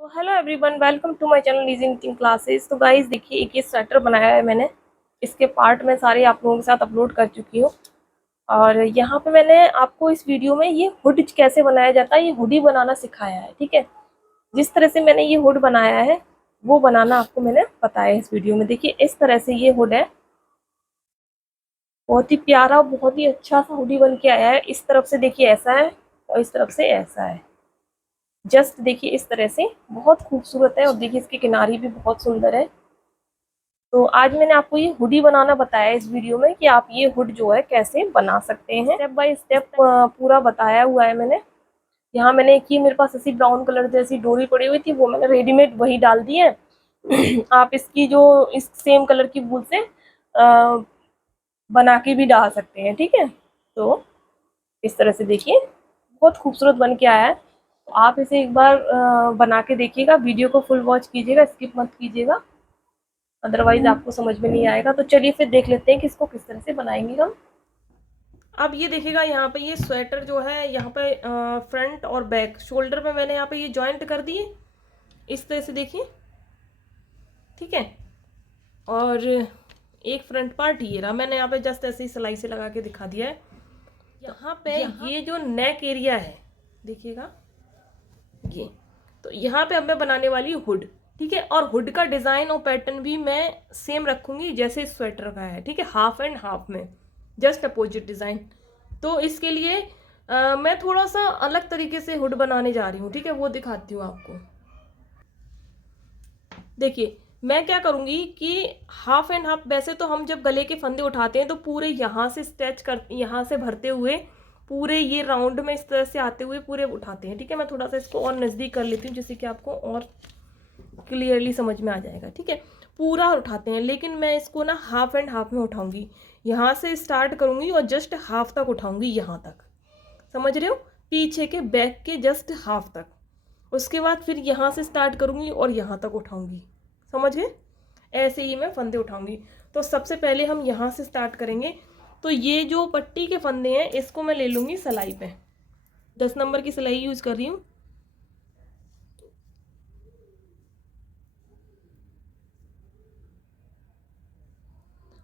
तो hello everyone, welcome to my channel easy knitting classes. तो guys देखिए, एक ये स्वेटर बनाया है मैंने। इसके पार्ट मैं सारे आप लोगों के साथ अपलोड कर चुकी हूँ। और यहाँ पे मैंने आपको इस वीडियो में ये हुड कैसे बनाया जाता है, ये हुडी बनाना सिखाया है। ठीक है, जिस तरह से मैंने ये हुड बनाया है वो बनाना आपको मैंने बताया है इस वीडियो में। देखिए इस तरह से ये हुड है, बहुत ही प्यारा, बहुत ही अच्छा सा हुडी बन के आया है। इस तरफ से देखिए ऐसा है और इस तरफ से ऐसा है। जस्ट देखिए इस तरह से बहुत खूबसूरत है। और देखिए इसकी किनारी भी बहुत सुंदर है। तो आज मैंने आपको ये हुडी बनाना बताया है इस वीडियो में कि आप ये हुड जो है कैसे बना सकते हैं। स्टेप बाय स्टेप पूरा बताया हुआ है मैंने। यहाँ मैंने एक ही, मेरे पास ऐसी ब्राउन कलर जैसी डोरी पड़ी हुई थी, वो मैंने रेडीमेड वही डाल दी है। आप इसकी जो इस सेम कलर की वूल से बना के भी डाल सकते हैं। ठीक है, तो इस तरह से देखिए बहुत खूबसूरत बन के आया है। तो आप इसे एक बार बना के देखिएगा, वीडियो को फुल वॉच कीजिएगा, स्किप मत कीजिएगा, अदरवाइज आपको समझ में नहीं आएगा। तो चलिए फिर देख लेते हैं कि इसको किस तरह से बनाएंगे हम। अब ये देखिएगा, यहाँ पे ये स्वेटर जो है, यहाँ पे फ्रंट और बैक शोल्डर पे मैंने यहाँ पे ये जॉइंट कर दिए इस तरह से, देखिए। ठीक है, और एक फ्रंट पार्ट ये रहा, मैंने यहाँ पे जस्ट ऐसे ही सिलाई से लगा के दिखा दिया है। यहाँ पे ये जो नेक एरिया है देखिएगा, ये तो यहाँ पे अब मैं बनाने वाली हूँ हुड। ठीक है, और हुड का डिजाइन और पैटर्न भी मैं सेम रखूंगी जैसे स्वेटर का है। ठीक है, हाफ एंड हाफ में, जस्ट अपोजिट डिजाइन। तो इसके लिए मैं थोड़ा सा अलग तरीके से हुड बनाने जा रही हूँ। ठीक है, वो दिखाती हूँ आपको। देखिए मैं क्या करूंगी कि हाफ एंड हाफ, वैसे तो हम जब गले के फंदे उठाते हैं तो पूरे यहाँ से स्ट्रेच कर, यहाँ से भरते हुए पूरे ये राउंड में इस तरह से आते हुए पूरे उठाते हैं। ठीक है, मैं थोड़ा सा इसको और नज़दीक कर लेती हूँ जिससे कि आपको और क्लियरली समझ में आ जाएगा। ठीक है, पूरा उठाते हैं, लेकिन मैं इसको ना हाफ एंड हाफ में उठाऊंगी। यहाँ से स्टार्ट करूंगी और जस्ट हाफ तक उठाऊंगी, यहाँ तक, समझ रहे हो, पीछे के बैक के जस्ट हाफ तक। उसके बाद फिर यहाँ से स्टार्ट करूंगी और यहाँ तक उठाऊंगी, समझ गए। ऐसे ही मैं फंदे उठाऊंगी। तो सबसे पहले हम यहाँ से स्टार्ट करेंगे। तो ये जो पट्टी के फंदे हैं इसको मैं ले लूंगी सिलाई पे, 10 नंबर की सिलाई यूज कर रही हूँ।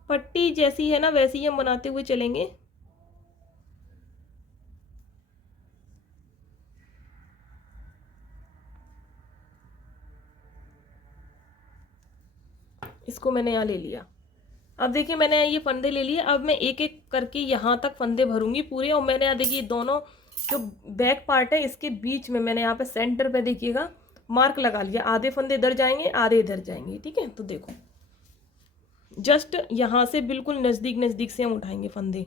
पट्टी जैसी है ना वैसी ही हम बनाते हुए चलेंगे। इसको मैंने यहाँ ले लिया। अब देखिए मैंने ये फंदे ले लिए। अब मैं एक एक करके यहाँ तक फंदे भरूंगी पूरे। और मैंने यहाँ देखिए दोनों जो बैक पार्ट है इसके बीच में मैंने यहाँ पे सेंटर पे देखिएगा मार्क लगा लिया। आधे फंदे इधर जाएंगे, आधे इधर जाएंगे। ठीक है, तो देखो जस्ट यहाँ से बिल्कुल नज़दीक नज़दीक से हम उठाएंगे फंदे।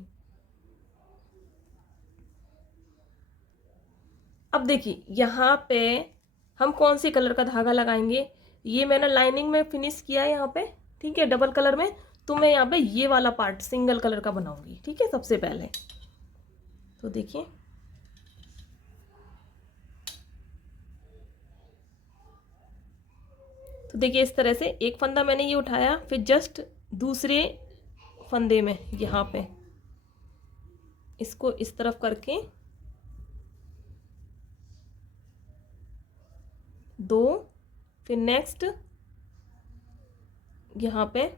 अब देखिए यहाँ पे हम कौन सी कलर का धागा लगाएंगे। ये मैंने लाइनिंग में फिनिश किया है यहाँ पे, ठीक है, डबल कलर में। तो मैं यहाँ पे ये वाला पार्ट सिंगल कलर का बनाऊंगी। ठीक है, सबसे पहले तो देखिए, तो देखिए इस तरह से एक फंदा मैंने ये उठाया, फिर जस्ट दूसरे फंदे में यहाँ पे इसको इस तरफ करके दो, फिर नेक्स्ट यहाँ पे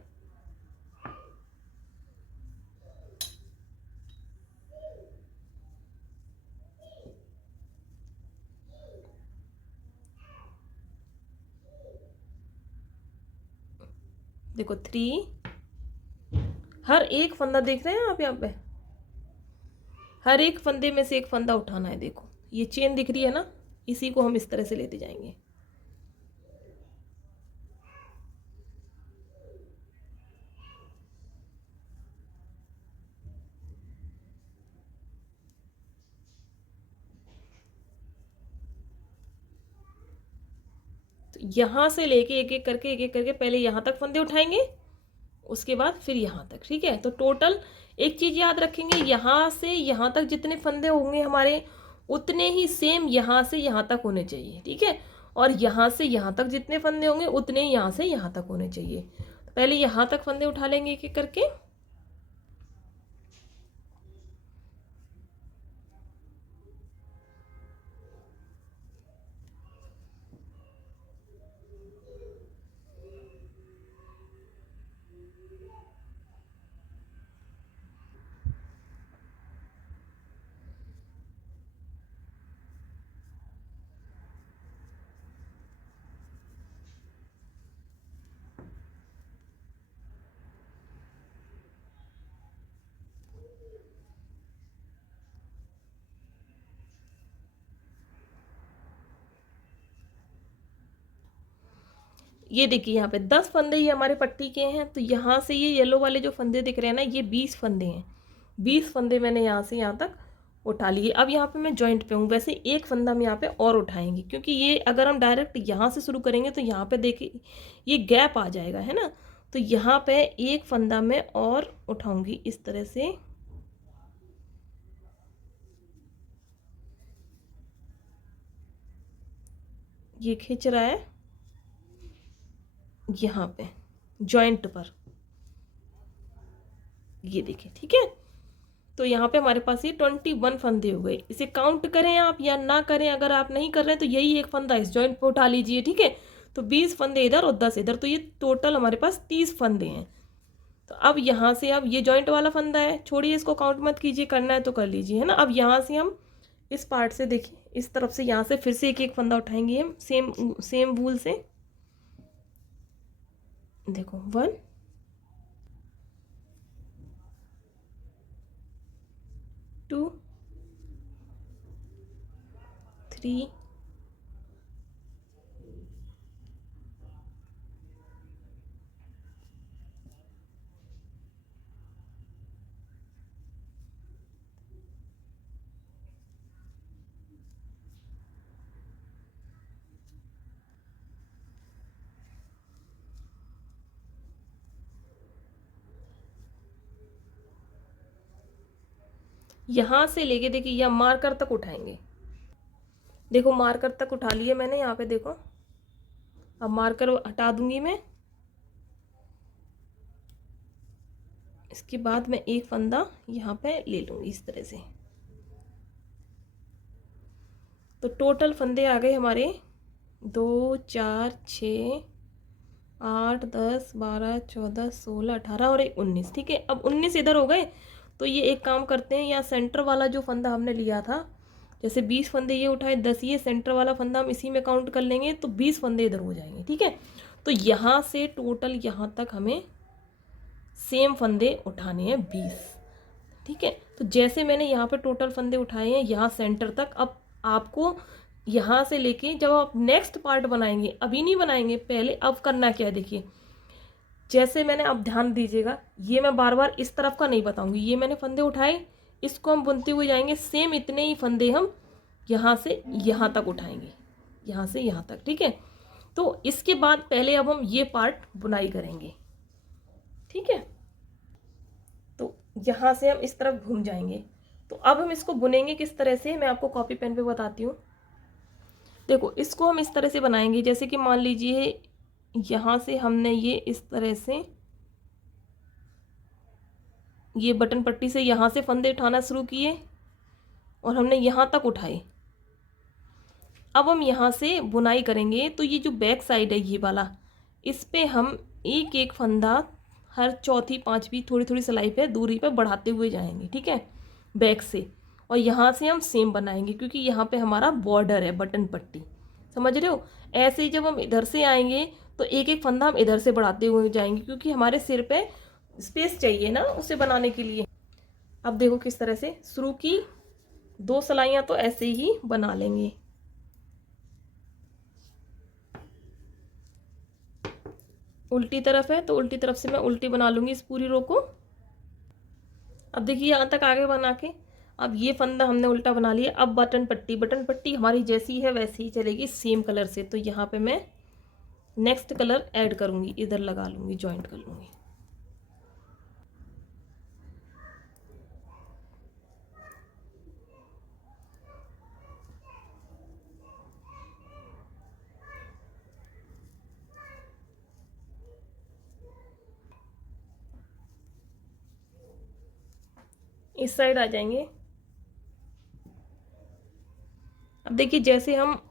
देखो 3, हर एक फंदा देख रहे हैं आप, यहाँ पे हर एक फंदे में से एक फंदा उठाना है। देखो ये चेन दिख रही है ना, इसी को हम इस तरह से लेते जाएंगे। तो यहाँ से लेके एक एक करके पहले यहाँ तक फंदे उठाएंगे, उसके बाद फिर यहाँ तक। ठीक है, तो टोटल एक चीज़ याद रखेंगे, यहाँ से यहाँ तक जितने फंदे होंगे हमारे उतने ही सेम यहाँ से यहाँ तक होने चाहिए। ठीक है, और यहाँ से यहाँ तक जितने फंदे होंगे उतने ही यहाँ से यहाँ तक होने चाहिए। तो पहले यहाँ तक फंदे उठा लेंगे एक एक करके। ये देखिए यहाँ पे 10 फंदे ये हमारे पट्टी के हैं। तो यहाँ से ये येलो वाले जो फंदे दिख रहे हैं ना, ये 20 फंदे हैं। 20 फंदे मैंने यहाँ से यहाँ तक उठा लिए। अब यहाँ पे मैं जॉइंट पे हूँ, वैसे एक फंदा हम यहाँ पे और उठाएंगे, क्योंकि ये अगर हम डायरेक्ट यहाँ से शुरू करेंगे तो यहाँ पे देखिए ये गैप आ जाएगा, है ना। तो यहाँ पे एक फंदा मैं और उठाऊंगी इस तरह से। ये खींच रहा है यहाँ पे जॉइंट पर, ये देखिए, ठीक है। तो यहाँ पे हमारे पास ये 21 फंदे हो गए। इसे काउंट करें आप या ना करें, अगर आप नहीं कर रहे हैं तो यही एक फंदा इस जॉइंट पे उठा लीजिए, ठीक है। तो 20 फंदे इधर और 10 इधर, तो ये टोटल हमारे पास 30 फंदे हैं। तो अब यहाँ से, अब ये जॉइंट वाला फंदा है, छोड़िए इसको, काउंट मत कीजिए, करना है तो कर लीजिए, है ना। अब यहाँ से हम इस पार्ट से देखिए, इस तरफ से यहाँ से फिर से एक एक फंदा उठाएंगे हम सेम वूल से। देखो 1 2 3 यहाँ से लेके देखिए या मार्कर तक उठाएंगे। देखो मार्कर तक उठा लिए मैंने यहाँ पे, देखो। अब मार्कर हटा दूंगी मैं। इसके बाद मैं एक फंदा यहाँ पे ले लूँगी इस तरह से। तो टोटल फंदे आ गए हमारे 2 4 6 8 10 12 14 16 18 और 19, ठीक है। अब 19 इधर हो गए। तो ये एक काम करते हैं, यहाँ सेंटर वाला जो फंदा हमने लिया था, जैसे 20 फंदे ये उठाए, 10 ये सेंटर वाला फंदा हम इसी में काउंट कर लेंगे, तो 20 फंदे इधर हो जाएंगे, ठीक है। तो यहाँ से टोटल यहाँ तक हमें सेम फंदे उठाने हैं 20, ठीक है। तो जैसे मैंने यहाँ पे टोटल फंदे उठाए हैं यहाँ सेंटर तक, अब आपको यहाँ से लेके जब आप नेक्स्ट पार्ट बनाएंगे, अभी नहीं बनाएंगे पहले, अब करना क्या है देखिए। जैसे मैंने, आप ध्यान दीजिएगा, ये मैं बार बार इस तरफ का नहीं बताऊंगी। ये मैंने फंदे उठाए, इसको हम बुनते हुए जाएंगे, सेम इतने ही फंदे हम यहाँ से यहाँ तक उठाएंगे, यहाँ से यहाँ तक, ठीक है। तो इसके बाद पहले अब हम ये पार्ट बुनाई करेंगे, ठीक है। तो यहाँ से हम इस तरफ घूम जाएंगे। तो अब हम इसको बुनेंगे किस तरह से, मैं आपको कॉपी पेन पे बताती हूँ। देखो इसको हम इस तरह से बनाएंगे, जैसे कि मान लीजिए यहाँ से हमने ये इस तरह से, ये बटन पट्टी से यहाँ से फंदे उठाना शुरू किए और हमने यहाँ तक उठाए। अब हम यहाँ से बुनाई करेंगे। तो ये जो बैक साइड है ये वाला, इस पे हम एक एक फंदा हर चौथी पांचवी थोड़ी थोड़ी सिलाई पे दूरी पे बढ़ाते हुए जाएंगे, ठीक है, बैक से। और यहाँ से हम सेम बनाएंगे, क्योंकि यहाँ पे हमारा बॉर्डर है बटन पट्टी, समझ रहे हो। ऐसे ही जब हम इधर से आएंगे तो एक एक फंदा हम इधर से बढ़ाते हुए जाएंगे, क्योंकि हमारे सिर पे स्पेस चाहिए ना उसे बनाने के लिए। अब देखो किस तरह से शुरू की, 2 सिलाइयाँ तो ऐसे ही बना लेंगे। उल्टी तरफ है तो उल्टी तरफ से मैं उल्टी बना लूँगी इस पूरी रो को। अब देखिए यहाँ तक आगे बना के, अब ये फंदा हमने उल्टा बना लिया। अब बटन पट्टी हमारी जैसी है वैसी ही चलेगी, सेम कलर से। तो यहाँ पे मैं नेक्स्ट कलर ऐड करूँगी, इधर लगा लूँगी, जॉइंट कर लूँगी। इस साइड आ जाएंगे। अब देखिए जैसे हम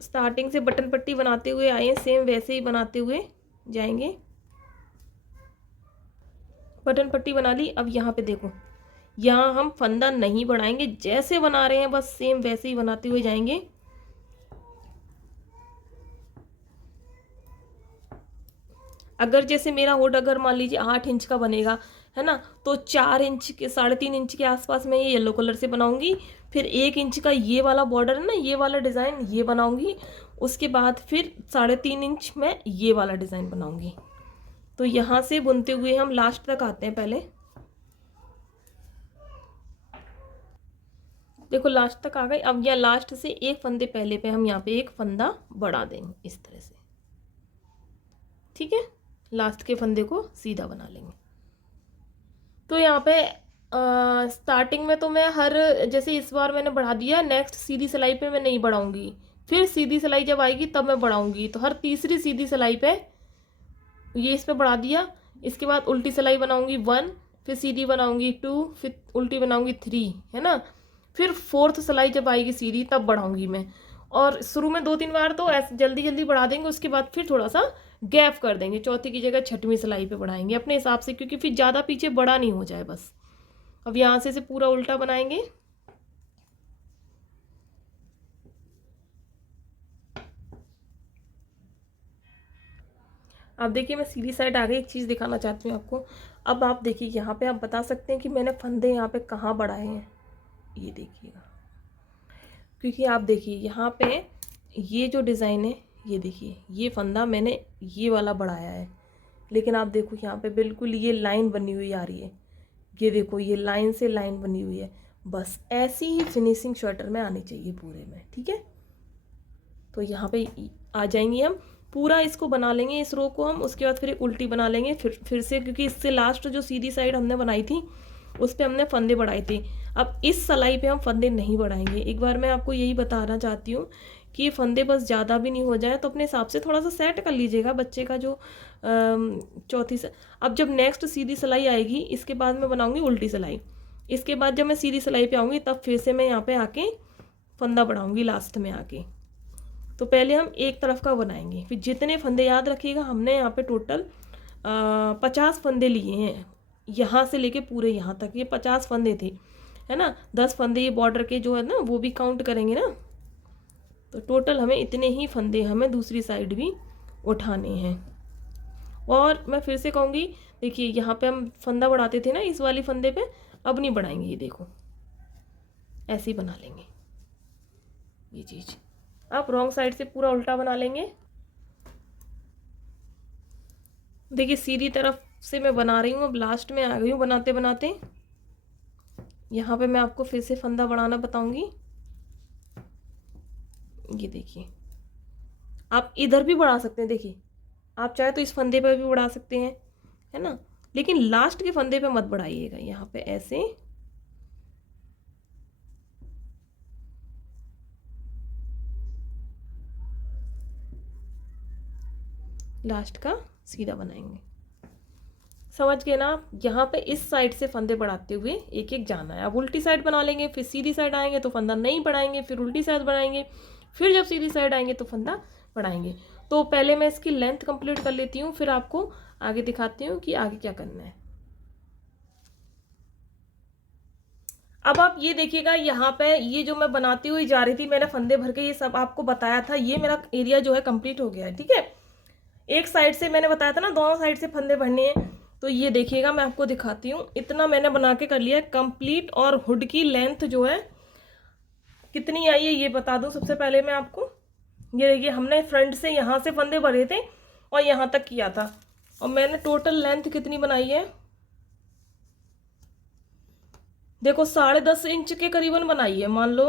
स्टार्टिंग से बटन पट्टी बनाते हुए आए हैं, सेम वैसे ही बनाते हुए जाएंगे। बटन पट्टी बना ली। अब यहाँ पे देखो, यहाँ हम फंदा नहीं बढ़ाएंगे, जैसे बना रहे हैं बस सेम वैसे ही बनाते हुए जाएंगे। अगर जैसे मेरा हुड अगर मान लीजिए 8 इंच का बनेगा, है ना, तो 4 इंच के 3.5 इंच के आसपास मैं ये येलो कलर से बनाऊंगी, फिर 1 इंच का ये वाला बॉर्डर है ना, ये वाला डिज़ाइन ये बनाऊंगी। उसके बाद फिर 3.5 इंच में ये वाला डिज़ाइन बनाऊंगी। तो यहाँ से बुनते हुए हम लास्ट तक आते हैं। पहले देखो लास्ट तक आ गए। अब यहाँ लास्ट से एक फंदे पहले पे हम यहाँ पे एक फंदा बढ़ा देंगे इस तरह से, ठीक है। लास्ट के फंदे को सीधा बना लेंगे। तो यहाँ पे स्टार्टिंग में तो मैं हर, जैसे इस बार मैंने बढ़ा दिया, नेक्स्ट सीधी सिलाई पे मैं नहीं बढ़ाऊंगी, फिर सीधी सिलाई जब आएगी तब मैं बढ़ाऊंगी। तो हर तीसरी सीधी सिलाई पे ये इस पे बढ़ा दिया। इसके बाद उल्टी सिलाई बनाऊंगी 1, फिर सीधी बनाऊंगी 2, फिर उल्टी बनाऊंगी 3, है ना। फिर 4th सिलाई जब आएगी सीधी तब बढ़ाऊंगी मैं। और शुरू में 2-3 बार तो ऐसे जल्दी जल्दी बढ़ा देंगे, उसके बाद फिर थोड़ा सा गैप कर देंगे, चौथी की जगह 6वीं सिलाई पे बढ़ाएंगे अपने हिसाब से, क्योंकि फिर ज़्यादा पीछे बड़ा नहीं हो जाए बस। अब यहाँ से पूरा उल्टा बनाएंगे। अब देखिए मैं सीधी साइड आ गई। एक चीज़ दिखाना चाहती हूँ आपको। अब आप देखिए यहाँ पे आप बता सकते हैं कि मैंने फंदे यहाँ पे कहाँ बढ़ाए हैं, ये देखिएगा। क्योंकि आप देखिए यहाँ पे ये जो डिज़ाइन है, ये देखिए ये फंदा मैंने ये वाला बढ़ाया है, लेकिन आप देखो यहाँ पे बिल्कुल ये लाइन बनी हुई आ रही है। ये देखो ये लाइन से लाइन बनी हुई है। बस ऐसी ही फिनिशिंग स्वेटर में आनी चाहिए पूरे में, ठीक है। तो यहाँ पे आ जाएंगे हम, पूरा इसको बना लेंगे इस रो को हम। उसके बाद फिर एक उल्टी बना लेंगे फिर से, क्योंकि इससे लास्ट जो सीधी साइड हमने बनाई थी उस पर हमने फंदे बढ़ाए थे। अब इस सिलाई पे हम फंदे नहीं बढ़ाएंगे। एक बार मैं आपको यही बताना चाहती हूँ कि ये फंदे बस ज़्यादा भी नहीं हो जाए, तो अपने हिसाब से थोड़ा सा सेट कर लीजिएगा बच्चे का जो चौथी से। अब जब नेक्स्ट सीधी सिलाई आएगी इसके बाद मैं बनाऊंगी उल्टी सिलाई। इसके बाद जब मैं सीधी सिलाई पे आऊँगी तब फिर से मैं यहाँ पे आके फंदा बढ़ाऊँगी लास्ट में आके। तो पहले हम एक तरफ का बनाएंगे, फिर जितने फंदे याद रखिएगा हमने यहाँ पे टोटल 50 फंदे लिए हैं, यहाँ से लेके पूरे यहाँ तक ये 50 फंदे थे, है ना। 10 फंदे ये बॉर्डर के जो है ना वो भी काउंट करेंगे ना। तो टोटल हमें इतने ही फंदे हमें दूसरी साइड भी उठाने हैं। और मैं फिर से कहूँगी, देखिए यहाँ पे हम फंदा बढ़ाते थे ना इस वाली फंदे पे, अब नहीं बढ़ाएंगे। ये देखो ऐसे ही बना लेंगे ये चीज़। अब रॉन्ग साइड से पूरा उल्टा बना लेंगे। देखिए सीधी तरफ से मैं बना रही हूँ, अब लास्ट में आ गई हूँ बनाते बनाते। यहाँ पे मैं आपको फिर से फंदा बढ़ाना बताऊंगी। ये देखिए आप इधर भी बढ़ा सकते हैं, देखिए आप चाहे तो इस फंदे पे भी बढ़ा सकते हैं, है ना। लेकिन लास्ट के फंदे पे मत बढ़ाइएगा, यहाँ पे ऐसे लास्ट का सीधा बनाएंगे। समझ गए ना आप। यहाँ पे इस साइड से फंदे बढ़ाते हुए एक एक जाना है। अब उल्टी साइड बना लेंगे, फिर सीधी साइड आएंगे तो फंदा नहीं बढ़ाएंगे, फिर उल्टी साइड बढ़ाएंगे, फिर जब सीधी साइड आएंगे तो फंदा बढ़ाएंगे। तो पहले मैं इसकी लेंथ कंप्लीट कर लेती हूँ, फिर आपको आगे दिखाती हूँ कि आगे क्या करना है। अब आप ये देखिएगा यहाँ पे ये जो मैं बनाती हुई जा रही थी, मैंने फंदे भर के ये सब आपको बताया था, ये मेरा एरिया जो है कंप्लीट हो गया है, ठीक है। एक साइड से मैंने बताया था ना दोनों साइड से फंदे भरने हैं। तो ये देखिएगा मैं आपको दिखाती हूँ, इतना मैंने बना के कर लिया है कंप्लीट। और हुड की लेंथ जो है कितनी आई है ये बता दूं सबसे पहले मैं आपको। ये देखिए हमने फ्रंट से यहाँ से फंदे भरे थे और यहाँ तक किया था, और मैंने टोटल लेंथ कितनी बनाई है देखो 10.5 इंच के करीबन बनाई है। मान लो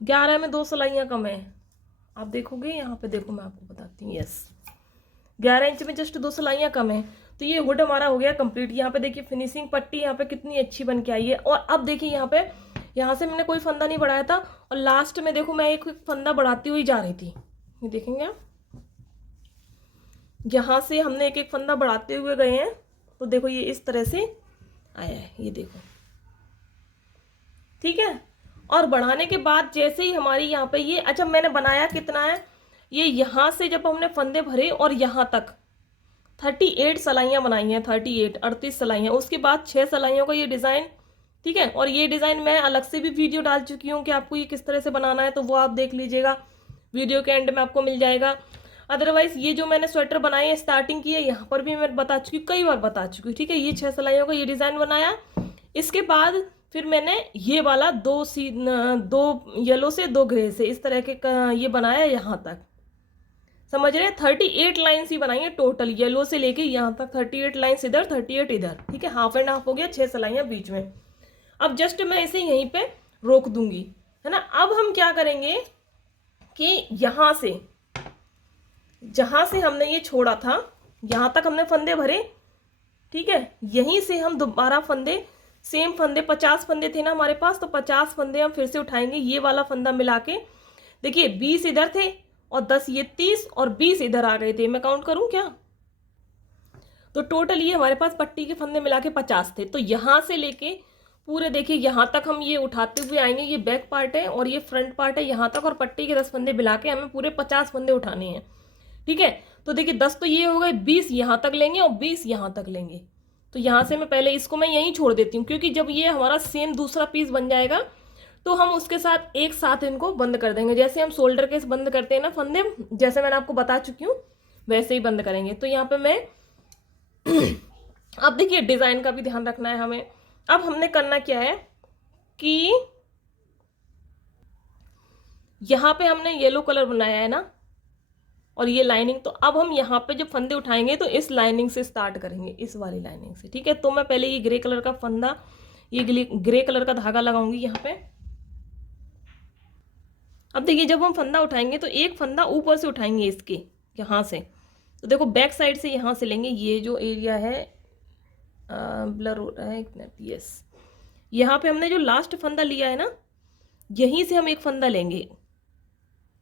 11 में 2 सिलाइयाँ कम है। आप देखोगे यहाँ पे, देखो मैं आपको बताती हूँ, यस 11 इंच में जस्ट 2 सिलाइयाँ कम है। तो ये हुड हमारा हो गया कंप्लीट। यहाँ पे देखिए फिनिशिंग पट्टी यहाँ पे कितनी अच्छी बन के आई है। और अब देखिए यहाँ पे, यहाँ से मैंने कोई फंदा नहीं बढ़ाया था, और लास्ट में देखो मैं एक फंदा बढ़ाती हुई जा रही थी। ये देखेंगे आप, यहाँ से हमने एक एक फंदा बढ़ाते हुए गए हैं। तो देखो ये इस तरह से आया है, ये देखो, ठीक है। और बढ़ाने के बाद जैसे ही हमारी यहाँ पे ये, अच्छा मैंने बनाया कितना है, ये यहाँ से जब हमने फंदे भरे और यहाँ तक 38 सिलाइयाँ बनाई हैं, 38 सिलाइयाँ। उसके बाद 6 सिलाइयों का ये डिज़ाइन, ठीक है। और ये डिज़ाइन मैं अलग से भी वीडियो डाल चुकी हूँ कि आपको ये किस तरह से बनाना है, तो वो आप देख लीजिएगा, वीडियो के एंड में आपको मिल जाएगा। अदरवाइज ये जो मैंने स्वेटर बनाए हैं स्टार्टिंग की है, यहाँ पर भी मैं बता चुकी हूँ, कई बार बता चुकी हूँ, ठीक है। ये 6 सिलाइयों का ये डिज़ाइन बनाया। इसके बाद फिर मैंने ये वाला दो येलो से दो ग्रे से इस तरह के ये बनाया यहाँ तक, समझ रहे हैं। 38 लाइन्स ही बनाई है टोटल, येलो से लेके यहाँ तक 38 लाइन्स इधर 38 इधर, ठीक है। हाफ एंड हाफ हो गया, 6 सिलाइयाँ बीच में। अब जस्ट मैं इसे यहीं पे रोक दूंगी, है ना। अब हम क्या करेंगे कि यहाँ से जहाँ से हमने ये छोड़ा था यहाँ तक हमने फंदे भरे, ठीक है। यहीं से हम दोबारा फंदे, सेम फंदे 50 फंदे थे ना हमारे पास, तो 50 फंदे हम फिर से उठाएंगे, ये वाला फंदा मिला के। देखिए 20 इधर थे और 10 ये 30 और 20 इधर आ गए थे। मैं काउंट करूं क्या? तो टोटल ये हमारे पास पट्टी के फंदे मिला के 50 थे। तो यहां से लेके पूरे देखिए यहां तक हम ये उठाते हुए आएंगे, ये बैक पार्ट है और ये फ्रंट पार्ट है यहां तक, और पट्टी के 10 फंदे मिला के हमें पूरे 50 फंदे उठाने हैं, ठीक है। तो देखिए 10 तो ये हो गए, 20 यहां तक लेंगे और 20 यहां तक लेंगे। तो यहां से मैं पहले इसको मैं यहीं छोड़ देती हूँ, क्योंकि जब ये हमारा सेम दूसरा पीस बन जाएगा तो हम उसके साथ एक साथ इनको बंद कर देंगे। जैसे हम शोल्डर के बंद करते हैं ना फंदे, जैसे मैंने आपको बता चुकी हूँ वैसे ही बंद करेंगे। तो यहाँ पे मैं अब देखिए डिजाइन का भी ध्यान रखना है हमें। अब हमने करना क्या है कि यहाँ पे हमने येलो कलर बनाया है ना, और ये लाइनिंग, तो अब हम यहाँ पे जब फंदे उठाएंगे तो इस लाइनिंग से स्टार्ट करेंगे, इस वाली लाइनिंग से, ठीक है। तो मैं पहले ये ग्रे कलर का फंदा, ये ग्रे कलर का धागा लगाऊंगी यहाँ पे। अब देखिए जब हम फंदा उठाएंगे तो एक फंदा ऊपर से उठाएंगे इसके यहाँ से, तो देखो बैक साइड से यहाँ से लेंगे, ये जो एरिया है ब्लर हो रहा है एक मिनट, यस। यहाँ पे हमने जो लास्ट फंदा लिया है ना, यहीं से हम एक फंदा लेंगे,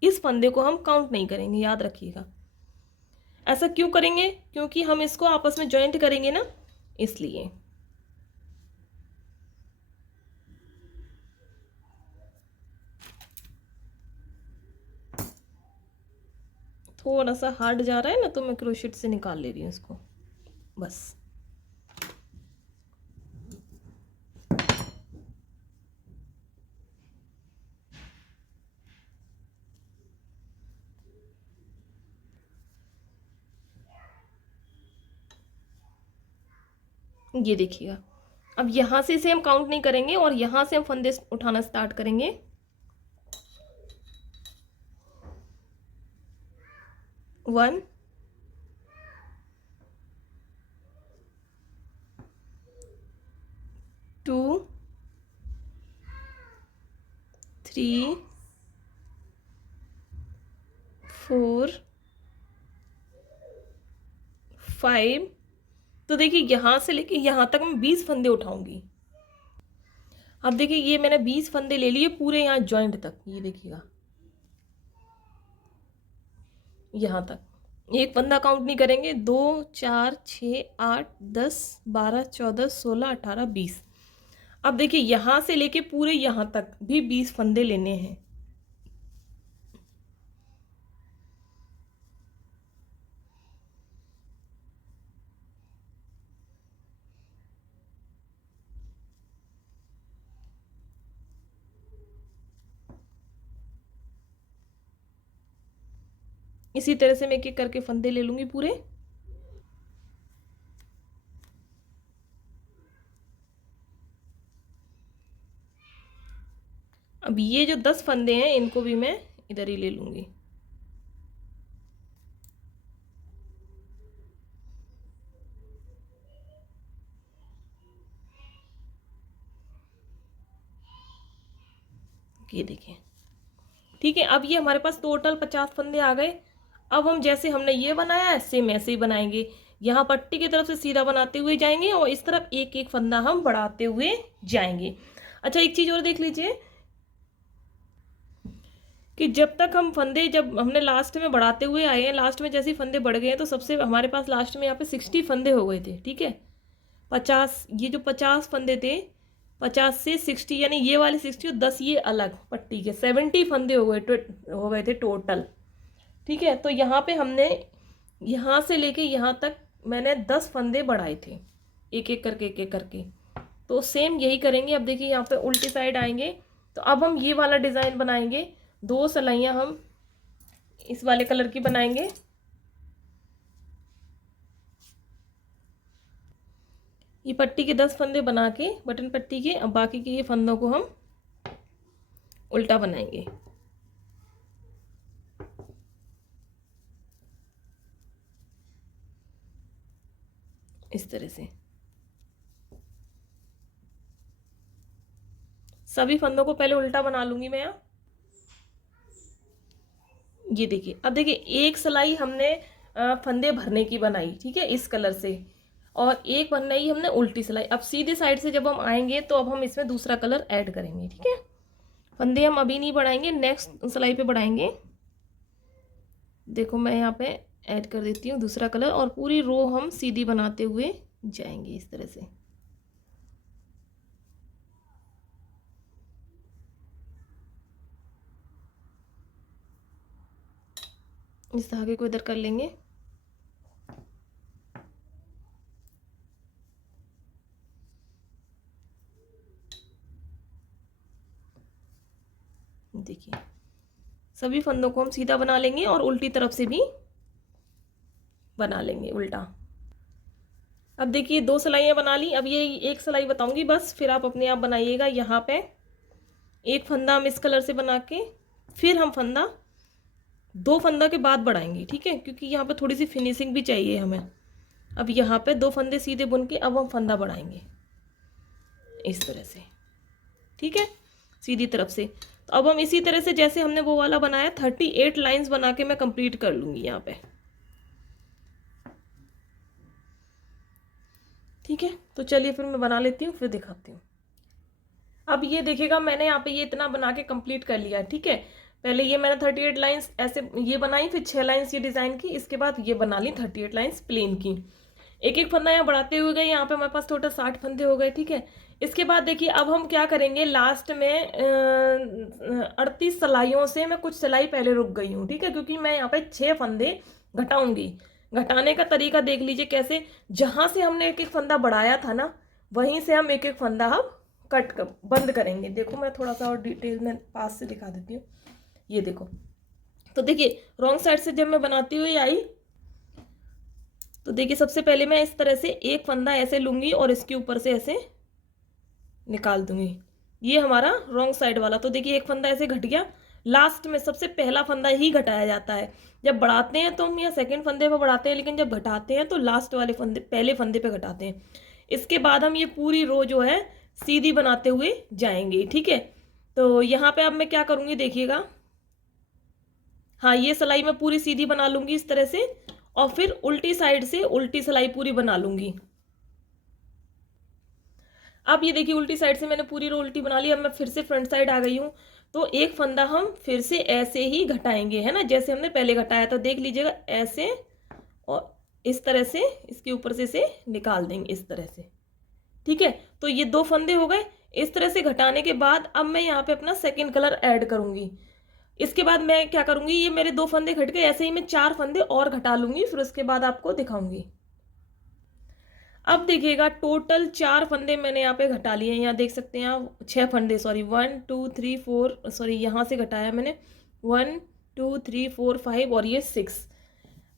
इस फंदे को हम काउंट नहीं करेंगे, याद रखिएगा। ऐसा क्यों करेंगे? क्योंकि हम इसको आपस में ज्वाइंट करेंगे ना, इसलिए। थोड़ा सा हार्ड जा रहा है ना, तो मैं क्रोशेट से निकाल ले रही हूँ इसको, बस। ये देखिएगा, अब यहाँ से इसे हम काउंट नहीं करेंगे और यहाँ से हम फंदे उठाना स्टार्ट करेंगे। 1 2 3 4 5। तो देखिए यहाँ से लेके यहाँ तक मैं 20 फंदे उठाऊंगी। अब देखिए ये मैंने 20 फंदे ले लिए पूरे यहाँ जॉइंट तक, ये देखिएगा यहाँ तक। एक फंदा काउंट नहीं करेंगे, 2 4 6 8 10 12 14 16 18 20। अब देखिए यहाँ से लेके पूरे यहाँ तक भी 20 फंदे लेने हैं। इसी तरह से मैं एक एक करके फंदे ले लूंगी पूरे। अब ये जो 10 फंदे हैं इनको भी मैं इधर ही ले लूंगी। ये देखिए, ठीक है। अब ये हमारे पास टोटल 50 फंदे आ गए। अब हम जैसे हमने ये बनाया है सेम ऐसे ही बनाएंगे, यहाँ पट्टी की तरफ से सीधा बनाते हुए जाएंगे और इस तरफ एक एक फंदा हम बढ़ाते हुए जाएंगे। अच्छा एक चीज और देख लीजिए कि जब तक हम फंदे, जब हमने लास्ट में बढ़ाते हुए आए हैं, लास्ट में जैसे ही फंदे बढ़ गए हैं तो सबसे हमारे पास लास्ट में यहाँ पे 60 फंदे हो गए थे, ठीक है। 50, ये जो 50 फंदे थे 50 से 60 यानी ये वाले 60 और 10 ये अलग पट्टी के 70 फंदे हो गए थे टोटल, ठीक है। तो यहाँ पे हमने यहाँ से लेके यहाँ तक मैंने 10 फंदे बढ़ाए थे, एक एक करके एक एक करके। तो सेम यही करेंगे। अब देखिए यहाँ पे उल्टी साइड आएंगे तो अब हम ये वाला डिज़ाइन बनाएंगे। 2 सिलाइयाँ हम इस वाले कलर की बनाएंगे। ये पट्टी के 10 फंदे बना के बटन पट्टी के, अब बाकी के ये फंदों को हम उल्टा बनाएंगे। इस तरह से सभी फंदों को पहले उल्टा बना लूंगी मैं यहाँ। ये देखिए, अब देखिए एक सिलाई हमने फंदे भरने की बनाई, ठीक है, इस कलर से, और एक बनाई हमने उल्टी सिलाई। अब सीधे साइड से जब हम आएंगे तो अब हम इसमें दूसरा कलर ऐड करेंगे, ठीक है। फंदे हम अभी नहीं बढ़ाएंगे, नेक्स्ट सिलाई पे बढ़ाएंगे। देखो मैं यहाँ पे ऐड कर देती हूँ दूसरा कलर, और पूरी रो हम सीधी बनाते हुए जाएंगे इस तरह से। इस धागे को इधर कर लेंगे। देखिए सभी फंदों को हम सीधा बना लेंगे और उल्टी तरफ से भी बना लेंगे उल्टा। अब देखिए 2 सिलाइयाँ बना ली, अब ये एक सिलाई बताऊंगी बस, फिर आप अपने आप बनाइएगा। यहाँ पे एक फंदा हम इस कलर से बना के, फिर हम फंदा 2 फंदा के बाद बढ़ाएंगे, ठीक है, क्योंकि यहाँ पे थोड़ी सी फिनिशिंग भी चाहिए हमें। अब यहाँ पे 2 फंदे सीधे बुन के अब हम फंदा बढ़ाएंगे इस तरह से, ठीक है, सीधी तरफ से। तो अब हम इसी तरह से जैसे हमने वो वाला बनाया 38 लाइंस बना के मैं कंप्लीट कर लूंगी यहाँ पे, ठीक है। तो चलिए फिर मैं बना लेती हूँ, फिर दिखाती हूँ। अब ये देखिएगा मैंने यहाँ पे ये इतना बना के कंप्लीट कर लिया, ठीक है। पहले ये मैंने 38 लाइंस ऐसे ये बनाई, फिर 6 लाइंस ये डिजाइन की, इसके बाद ये बना ली 38 लाइंस प्लेन की। एक एक फंदा यहाँ बढ़ाते हुए गए, यहाँ पे हमारे पास टोटल 60 फंदे हो गए, ठीक है। इसके बाद देखिए अब हम क्या करेंगे, लास्ट में 38 सिलाइयों से मैं कुछ सिलाई पहले रुक गई हूँ, ठीक है, क्योंकि मैं यहाँ पे 6 फंदे घटाऊंगी। घटाने का तरीका देख लीजिए कैसे, जहां से हमने एक एक फंदा बढ़ाया था ना, वहीं से हम एक एक फंदा हम कट कर बंद करेंगे। देखो मैं थोड़ा सा और डिटेल में पास से दिखा देती हूँ। ये देखो, तो देखिए रॉन्ग साइड से जब मैं बनाती हुई आई तो देखिए सबसे पहले मैं इस तरह से एक फंदा ऐसे लूंगी और इसके ऊपर से ऐसे निकाल दूंगी, ये हमारा रॉन्ग साइड वाला। तो देखिए एक फंदा ऐसे घट गया, लास्ट में सबसे पहला फंदा ही घटाया जाता है। जब बढ़ाते हैं तो हम या सेकंड फंदे पे बढ़ाते हैं, लेकिन जब घटाते हैं तो लास्ट वाले फंदे पहले फंदे पे घटाते हैं। इसके बाद हम ये पूरी रो जो है सीधी बनाते हुए जाएंगे, ठीक है। तो यहाँ पे अब मैं क्या करूंगी देखिएगा, हाँ ये सिलाई मैं पूरी सीधी बना लूंगी इस तरह से, और फिर उल्टी साइड से उल्टी सिलाई पूरी बना लूंगी। अब ये देखिए उल्टी साइड से मैंने पूरी रो उल्टी बना ली, अब मैं फिर से फ्रंट साइड आ गई हूँ। तो एक फंदा हम फिर से ऐसे ही घटाएंगे, है ना, जैसे हमने पहले घटाया था, देख लीजिएगा ऐसे, और इस तरह से इसके ऊपर से निकाल देंगे इस तरह से, ठीक है। तो ये 2 फंदे हो गए। इस तरह से घटाने के बाद अब मैं यहाँ पे अपना सेकंड कलर ऐड करूंगी। इसके बाद मैं क्या करूंगी, ये मेरे 2 फंदे घट गए, ऐसे ही मैं 4 फंदे और घटा लूंगी, फिर उसके बाद आपको दिखाऊंगी। अब देखिएगा टोटल 4 फंदे मैंने यहाँ पे घटा लिए हैं, यहाँ देख सकते हैं आप 6 फंदे, सॉरी 1 2 3 4, सॉरी यहाँ से घटाया मैंने 1 2 3 4 5 और ये 6।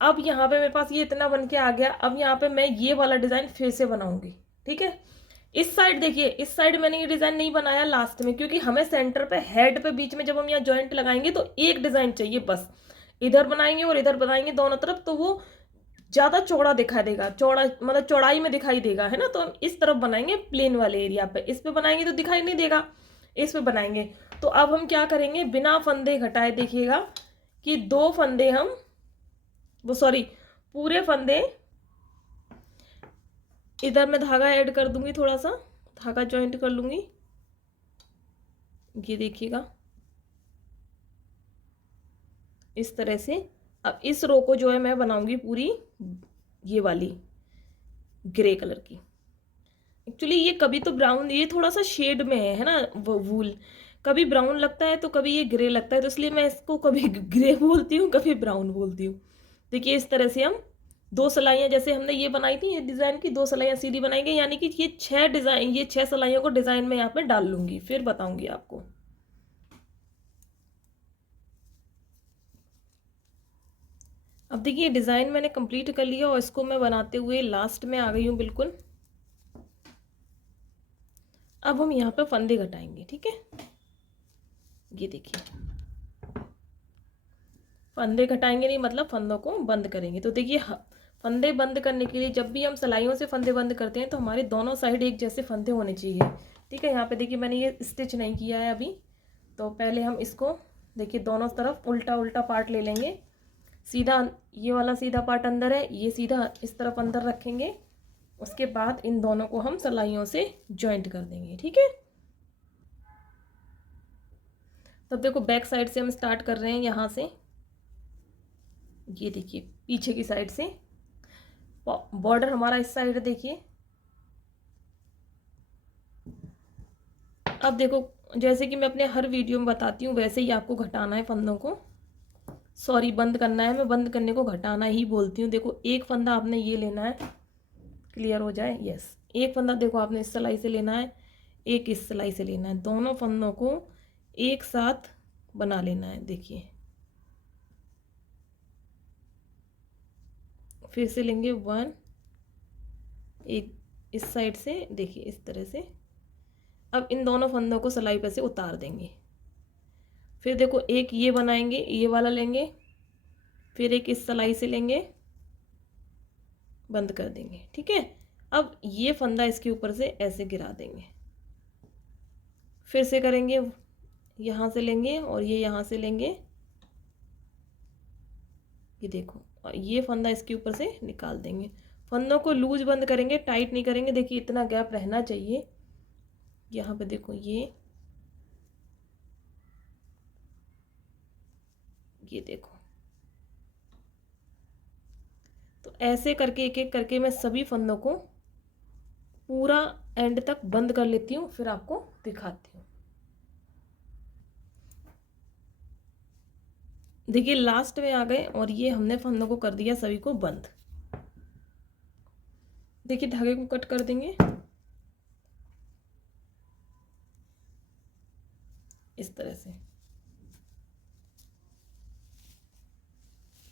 अब यहाँ पे मेरे पास ये इतना बन के आ गया। अब यहाँ पे मैं ये वाला डिजाइन फिर से बनाऊंगी, ठीक है। इस साइड देखिए, इस साइड मैंने ये डिजाइन नहीं बनाया लास्ट में, क्योंकि हमें सेंटर पे हेड पे बीच में जब हम यहाँ जॉइंट लगाएंगे तो एक डिजाइन चाहिए बस, इधर बनाएंगे और इधर बनाएंगे दोनों तरफ, तो वो ज्यादा चौड़ा दिखाई देगा, चौड़ा मतलब चौड़ाई में दिखाई देगा, है ना। तो हम इस तरफ बनाएंगे प्लेन वाले एरिया पे, इस पे बनाएंगे तो दिखाई नहीं देगा, इस पे बनाएंगे। तो अब हम क्या करेंगे, बिना फंदे घटाए देखिएगा कि 2 फंदे हम वो सॉरी पूरे फंदे, इधर मैं धागा ऐड कर दूंगी, थोड़ा सा धागा ज्वाइंट कर लूंगी, ये देखिएगा इस तरह से। अब इस रो को जो है मैं बनाऊंगी पूरी ये वाली ग्रे कलर की। एक्चुअली ये कभी तो ब्राउन, ये थोड़ा सा शेड में है ना वो वूल, कभी ब्राउन लगता है तो कभी ये ग्रे लगता है, तो इसलिए मैं इसको कभी ग्रे बोलती हूँ कभी ब्राउन बोलती हूँ। देखिए इस तरह से हम 2 सिलाइयाँ जैसे हमने ये बनाई थी, ये डिजाइन की 2 सिलाइयाँ सीधी बनाएंगे, यानी कि ये 6 डिजाइन, ये 6 सिलाइयों को डिजाइन में यहाँ पे डाल लूंगी, फिर बताऊंगी आपको। अब देखिए डिजाइन मैंने कंप्लीट कर लिया और इसको मैं बनाते हुए लास्ट में आ गई हूँ बिल्कुल। अब हम यहाँ पे फंदे घटाएंगे, ठीक है। ये देखिए, फंदे घटाएंगे नहीं मतलब फंदों को बंद करेंगे। तो देखिए फंदे बंद करने के लिए जब भी हम सिलाइयों से फंदे बंद करते हैं तो हमारे दोनों साइड एक जैसे फंदे होने चाहिए, ठीक है। यहाँ पे देखिए मैंने ये स्टिच नहीं किया है अभी, तो पहले हम इसको देखिए दोनों तरफ उल्टा उल्टा पार्ट ले लेंगे। सीधा ये वाला सीधा पार्ट अंदर है, ये सीधा इस तरफ अंदर रखेंगे। उसके बाद इन दोनों को हम सिलाइयों से जॉइंट कर देंगे, ठीक है। तब देखो बैक साइड से हम स्टार्ट कर रहे हैं यहाँ से। ये देखिए पीछे की साइड से बॉर्डर हमारा इस साइड है, देखिए। अब देखो जैसे कि मैं अपने हर वीडियो में बताती हूँ वैसे ही आपको घटाना है फंदों को, सॉरी बंद करना है। मैं बंद करने को घटाना ही बोलती हूँ। देखो एक फंदा आपने ये लेना है, क्लियर हो जाए, यस। एक फंदा देखो आपने इस सिलाई से लेना है, एक इस सिलाई से लेना है, दोनों फंदों को एक साथ बना लेना है। देखिए फिर से लेंगे वन, एक इस साइड से, देखिए इस तरह से। अब इन दोनों फंदों को सिलाई पे से उतार देंगे। फिर देखो एक ये बनाएंगे, ये वाला लेंगे, फिर एक इस सिलाई से लेंगे, बंद कर देंगे, ठीक है। अब ये फंदा इसके ऊपर से ऐसे गिरा देंगे। फिर से करेंगे, यहाँ से लेंगे और ये यहाँ से लेंगे, ये देखो, और ये फंदा इसके ऊपर से निकाल देंगे। फंदों को लूज बंद करेंगे, टाइट नहीं करेंगे। देखिए इतना गैप रहना चाहिए। यहाँ पे देखो ये देखो। तो ऐसे करके एक एक करके मैं सभी फंदों को पूरा एंड तक बंद कर लेती हूँ, फिर आपको दिखाती हूँ। देखिए लास्ट में आ गए और ये हमने फंदों को कर दिया सभी को बंद। देखिए धागे को कट कर देंगे इस तरह से।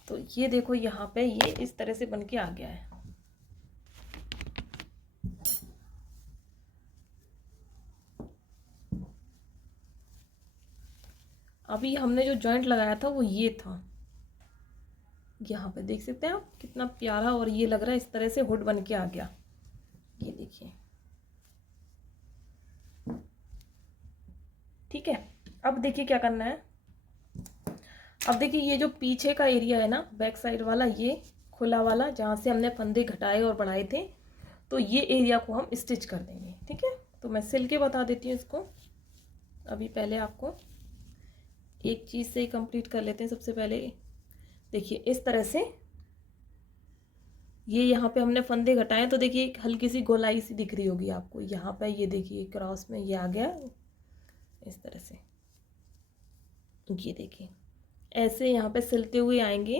तो ये देखो यहाँ पे ये इस तरह से बन के आ गया है। अभी हमने जो जॉइंट लगाया था वो ये था, यहाँ पे देख सकते हैं आप कितना प्यारा, और ये लग रहा है इस तरह से हुड बन के आ गया। ये देखिए, ठीक है। अब देखिए क्या करना है। अब देखिए ये जो पीछे का एरिया है ना, बैक साइड वाला, ये खुला वाला जहाँ से हमने फंदे घटाए और बढ़ाए थे, तो ये एरिया को हम स्टिच कर देंगे, ठीक है। तो मैं सिल के बता देती हूँ इसको। अभी पहले आपको एक चीज़ से ही कंप्लीट कर लेते हैं। सबसे पहले देखिए इस तरह से ये यहाँ पे हमने फंदे घटाए, तो देखिए एक हल्की सी गोलाई सी दिख रही होगी आपको यहाँ पे। ये देखिए क्रॉस में ये आ गया इस तरह से। ये देखिए ऐसे यहाँ पे सिलते हुए आएंगे।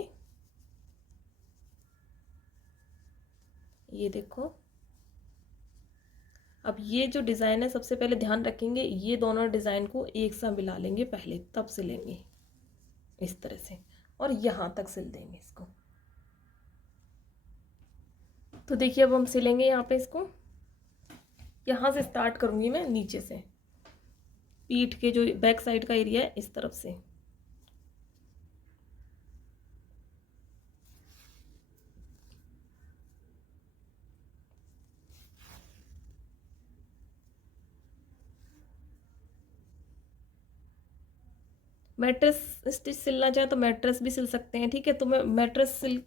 ये देखो, अब ये जो डिज़ाइन है सबसे पहले ध्यान रखेंगे, ये दोनों डिज़ाइन को एक साथ मिला लेंगे पहले, तब सिलेंगे इस तरह से, और यहाँ तक सिल देंगे इसको। तो देखिए अब हम सिलेंगे यहाँ पे इसको। यहाँ से स्टार्ट करूँगी मैं, नीचे से, पीठ के जो बैक साइड का एरिया है इस तरफ से। मैट्रेस स्टिच सिलना चाहे तो मैट्रेस भी सिल सकते हैं, ठीक है। तो मैं मैट्रेस सिल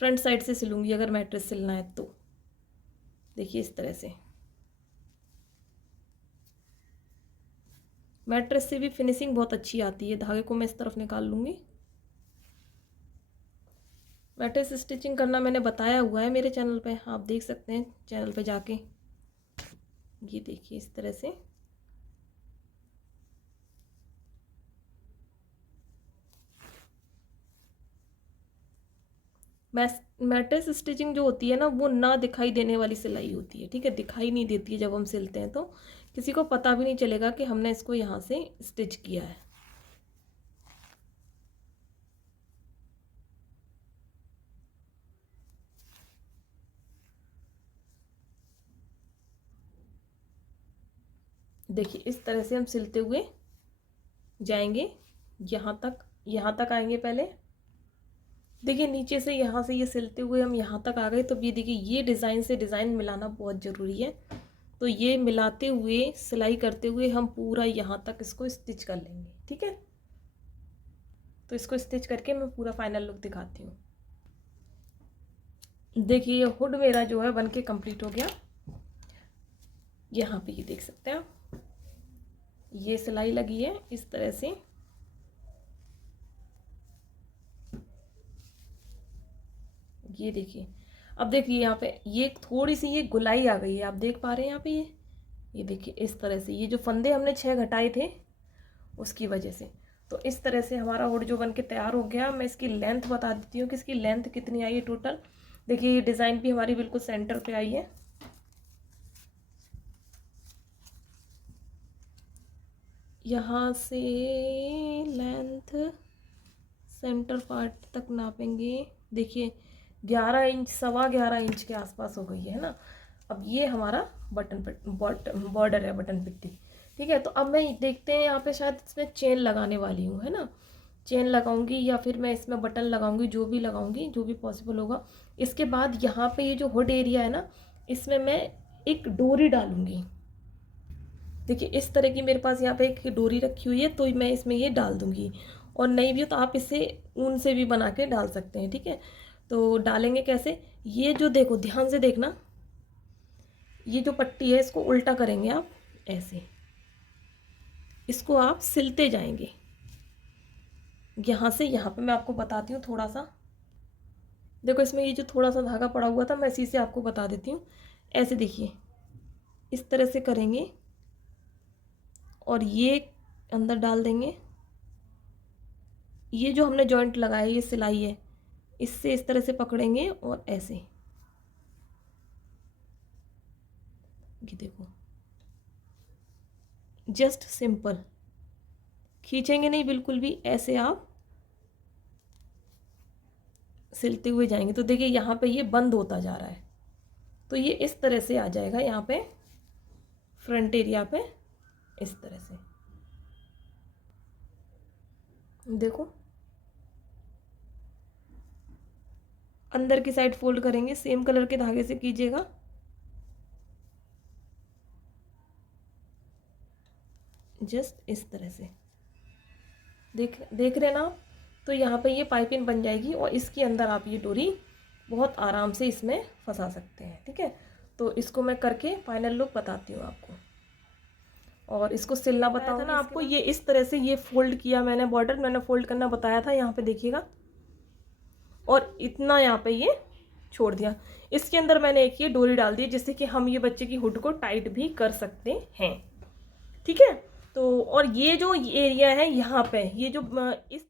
फ्रंट साइड से सिलूंगी अगर मैट्रेस सिलना है तो। देखिए इस तरह से मैट्रेस से भी फिनिशिंग बहुत अच्छी आती है। धागे को मैं इस तरफ निकाल लूँगी। मैट्रेस स्टिचिंग करना मैंने बताया हुआ है मेरे चैनल पे, आप देख सकते हैं चैनल पे जाके। ये देखिए इस तरह से। मैट्रेस स्टिचिंग जो होती है ना, वो ना दिखाई देने वाली सिलाई होती है, ठीक है। दिखाई नहीं देती है जब हम सिलते हैं, तो किसी को पता भी नहीं चलेगा कि हमने इसको यहाँ से स्टिच किया है। देखिए इस तरह से हम सिलते हुए जाएंगे, यहाँ तक आएंगे। पहले देखिए नीचे से यहाँ से ये सिलते हुए हम यहाँ तक आ गए। तो ये देखिए ये डिज़ाइन से डिज़ाइन मिलाना बहुत ज़रूरी है। तो ये मिलाते हुए सिलाई करते हुए हम पूरा यहाँ तक इसको स्टिच कर लेंगे, ठीक है। तो इसको स्टिच करके मैं पूरा फाइनल लुक दिखाती हूँ। देखिए ये हुड मेरा जो है बन के कंप्लीट हो गया। यहाँ पे ये देख सकते हैं आप, ये सिलाई लगी है इस तरह से। ये देखिए, अब देखिए यहाँ पे ये थोड़ी सी ये गुलाई आ गई है, आप देख पा रहे हैं यहाँ पे ये देखिए इस तरह से, ये जो फंदे हमने 6 घटाए थे उसकी वजह से। तो इस तरह से हमारा हुड जो बन के तैयार हो गया। मैं इसकी लेंथ बता देती हूँ कि इसकी लेंथ कितनी आई है टोटल। देखिए ये डिज़ाइन भी हमारी बिल्कुल सेंटर पे आई है। यहाँ से लेंथ सेंटर पार्ट तक नापेंगे। देखिए 11 इंच, 11.25 इंच के आसपास हो गई है ना। अब ये हमारा बॉर्डर है, बटन पट्टी, ठीक है। तो अब मैं देखते हैं यहाँ पे शायद इसमें चेन लगाने वाली हूँ, है ना। चेन लगाऊंगी या फिर मैं इसमें बटन लगाऊंगी, जो भी लगाऊंगी, जो भी पॉसिबल होगा। इसके बाद यहाँ पे ये जो हुड एरिया है ना, इसमें मैं एक डोरी डालूंगी। देखिए इस तरह की मेरे पास यहाँ पे एक डोरी रखी हुई है, तो मैं इसमें ये डाल दूंगी। और नहीं भी हो तो आप इसे ऊन से भी बना के डाल सकते हैं, ठीक है। तो डालेंगे कैसे, ये जो देखो ध्यान से देखना, ये जो पट्टी है इसको उल्टा करेंगे आप ऐसे, इसको आप सिलते जाएंगे यहाँ से यहाँ पे। मैं आपको बताती हूँ थोड़ा सा, देखो इसमें ये जो थोड़ा सा धागा पड़ा हुआ था, मैं इसी से आपको बता देती हूँ। ऐसे देखिए इस तरह से करेंगे और ये अंदर डाल देंगे। ये जो हमने जॉइंट लगाया ये सिलाई है, इससे इस तरह से पकड़ेंगे और ऐसे, ये देखो जस्ट सिंपल, खींचेंगे नहीं बिल्कुल भी, ऐसे आप सिलते हुए जाएंगे। तो देखिए यहाँ पे ये बंद होता जा रहा है, तो ये इस तरह से आ जाएगा यहाँ पे फ्रंट एरिया पे, इस तरह से देखो। अंदर की साइड फोल्ड करेंगे, सेम कलर के धागे से कीजिएगा। जस्ट इस तरह से देख रहे ना आप। तो यहाँ पे ये पाइपिंग बन जाएगी और इसके अंदर आप ये डोरी बहुत आराम से इसमें फंसा सकते हैं, ठीक है। तो इसको मैं करके फाइनल लुक बताती हूँ आपको, और इसको सिलना बताया था ना आपको। ये इस तरह से ये फोल्ड किया मैंने, बॉर्डर मैंने फोल्ड करना बताया था, यहाँ पे देखिएगा। और इतना यहाँ पे ये छोड़ दिया। इसके अंदर मैंने एक ये डोरी डाल दी, जिससे कि हम ये बच्चे की हुड को टाइट भी कर सकते हैं, ठीक है। तो और ये जो एरिया है यहाँ पे, ये जो इस